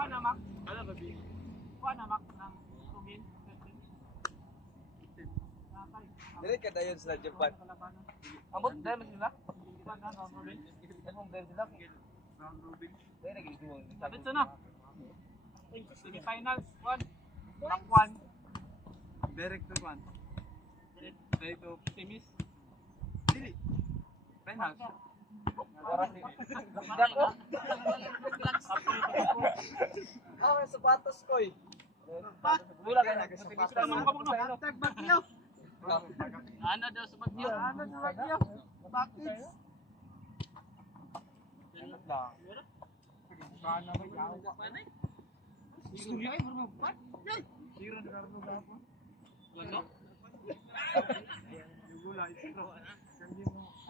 Mak. Ano ba bi? Mak ng Rumin. Dili ka dayon sa Japan. Abot dahil mas nila. Anong dahil sila? Dahil nag-iduwang. Sabit sa na. Semi-finals. 1. Top 1. Direct to one. Direct to semis. Dili. Penal. May sapatos ko eh. Wala ka na. Ano daw sa Bagyo? Bakit?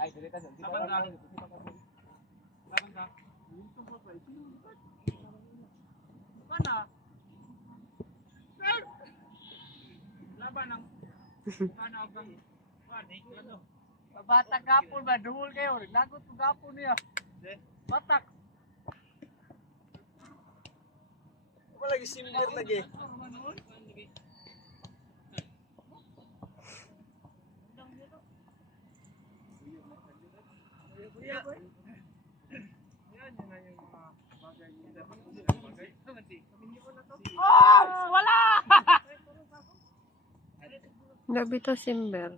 Ay, dili ta. Mana? Laban ng kanagang ano? Batak gapon ba duhol kayo? Lagot ko gapon niya. Batak. Wala lagi simber lagi. Oh, wala! Gabi to simber.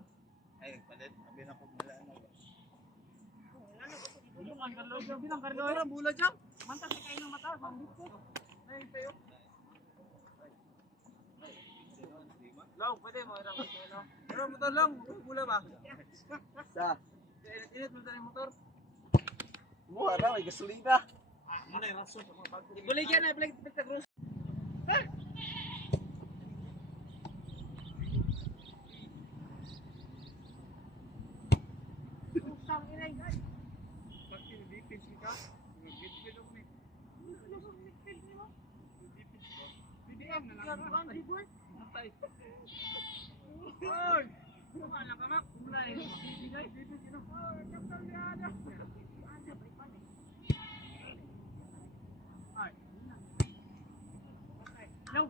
Ay, palit. Abi na ko malaan. Bilang karlo. Orang bula jam. Mantap kayo ng mata, mambito. Ay, tayo. Long, pwede mo irang mo. Pero motor lang, bula ba? Sa. Init mo tani motor. Mura na may gasolina. Ano yung rason sa mga bago? Ibalik yan, ibalik sa cross. Usang inay, guys. Pag pinipins ka, mag-bit-bit ako ni. BBM na lang. Matay. Oy! Wala ka mak. Mulay. Bibigay. Oh, kapal niya na. Ay. No.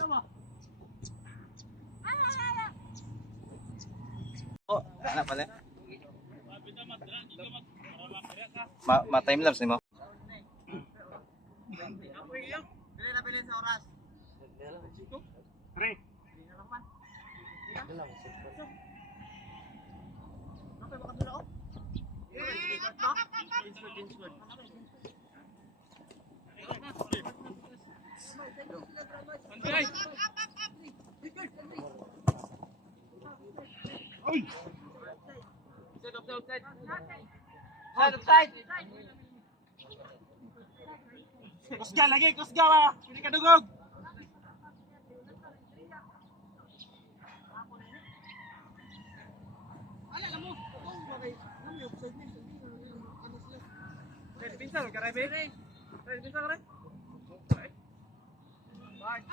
No mo. Oh, ana pala. Ma-time lapse mo. Ako iyo. Pili na bilin sa oras. Pre. Apa baka dula ko? Anday. Oy. Set up outside. Outside. Kusga lagi, kusga ba? Hindi ka dugog. Pinsan ka rin, babe? Pinsan ka rin? Bye.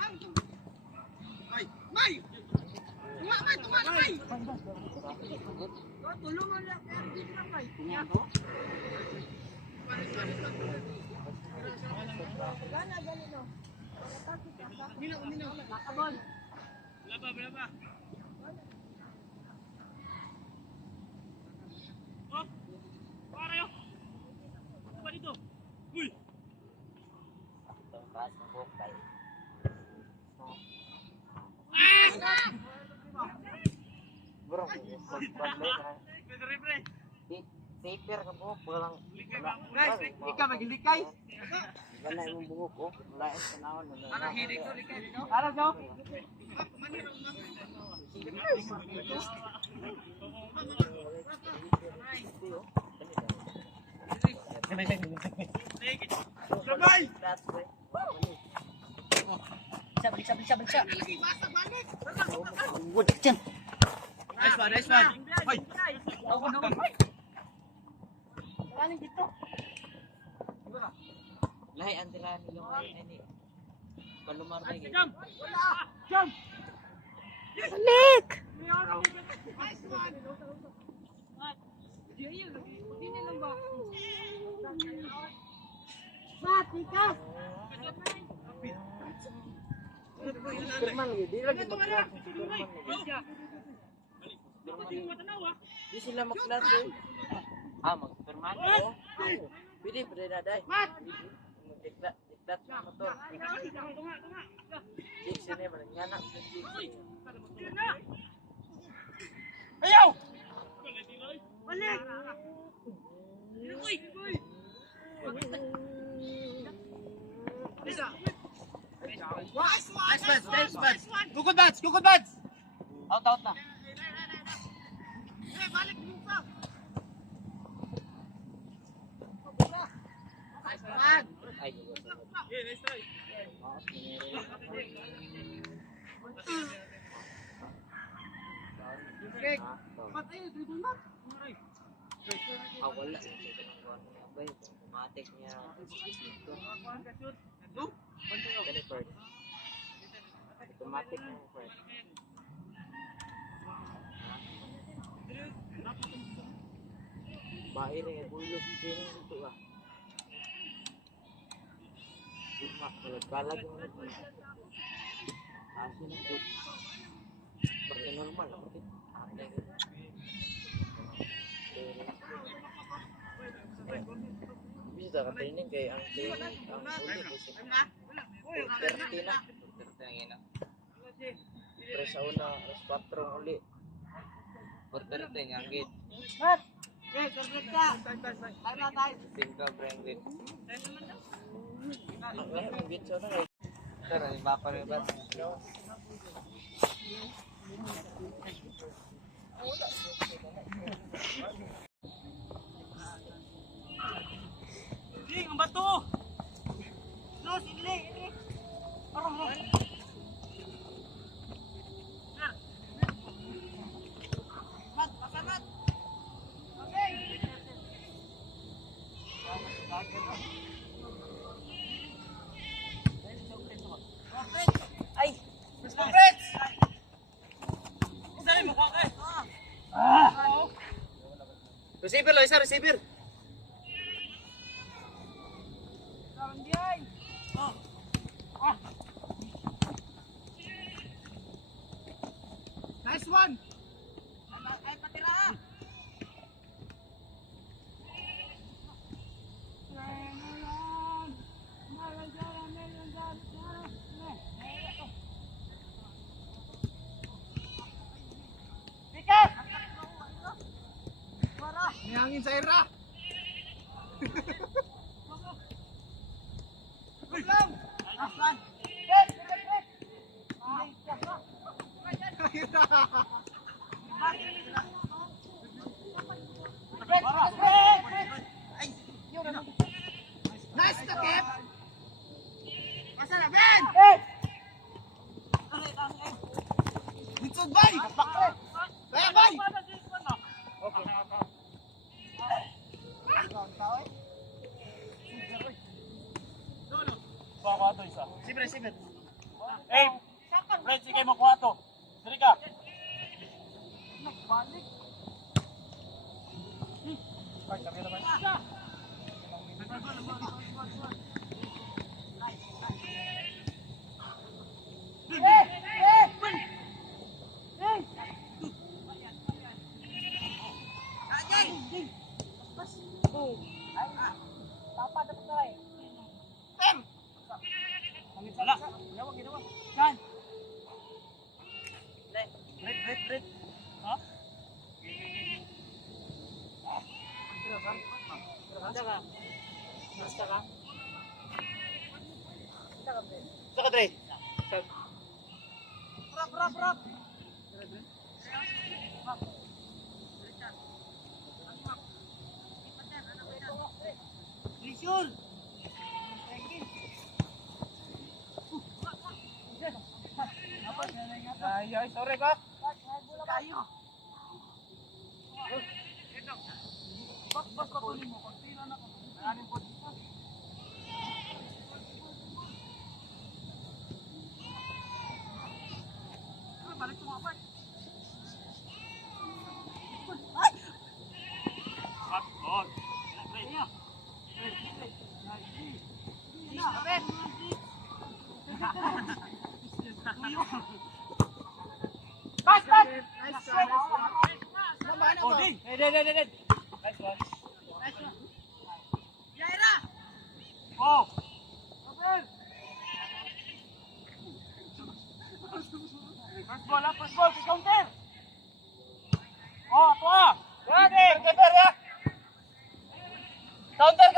Ay! May! Tuwa, May! Tulungan lang, Ergin lang, May. Gana, ganino. Uminaw. Nakabon. Laba. Oh! Para yun! Ano ba dito? Uy! Bro, Pre. paper ka po, walang Guys, ikaw magilikay. wala yung buhok ko, wala yung panahon. Ano hilig ko likay dito? Ano daw? Sabay! Sabay! Nice one. Hoy! Galing dito. Lahi andiran nila ini. Palumar na gitu. Jump! Jump! Balik! Nice one! Hindi lang ba? Mati ka! Superman lagi, dia lagi magklas ng Superman lagi. Di sila magklas eh. Mag-Superman? Oo. Pwede na day. Diklat ng motor. Sini malanyanak. Ayaw! Nice bats. Good bats. Out na. Ay, wala. Automatic niya. Ganun first. Automatic niya first. Bahay rin, bulog. Sino ito ah? Kalag yung ano. Asin ito. Bakit normal? Bakit? Bisa ka training kay ang training ang ulit kasi. Perti na. Tres sa una, alas 4 uli. Perti nga gid. Tingka branded. Ang gid sa na. Tara ni bapa ni bat. Ang bato. No, sili. Parang. Ay, Freds! Isa mo kwa kay. Receiver lo, isa receiver. Nice one. Ay patira. May hangin sa ira. Lang. Aslan. Yes, nice to keep. Masa na Ben? Dito bay. Bay bay. Okay. Kuha to isa. Sibir. Eh, Fred, sige mo kuha to. Dali ka. Nagbalik. Ay, kami naman. Red. Ha? Basta ka. Saka Dre. Rap. Lisul. Ay, sorry kak. Kayo. Bak kunin mo. Kontina na ko. Anin po dito. Balik tumapay. Ay! Bakot. Niya. Na, Ben. Pass, pass! Nice one. Oh, din. Nice one. Oh! First ball, counter! Oh, ito ah! Counter, ya! Counter!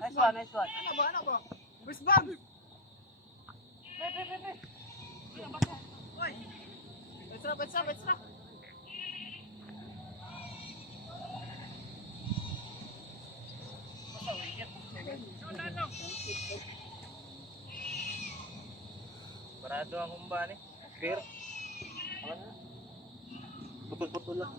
Nice one. Ano ba? Bisbag! Betsa. Parado ang humba ni. Clear. Putol-putol lang.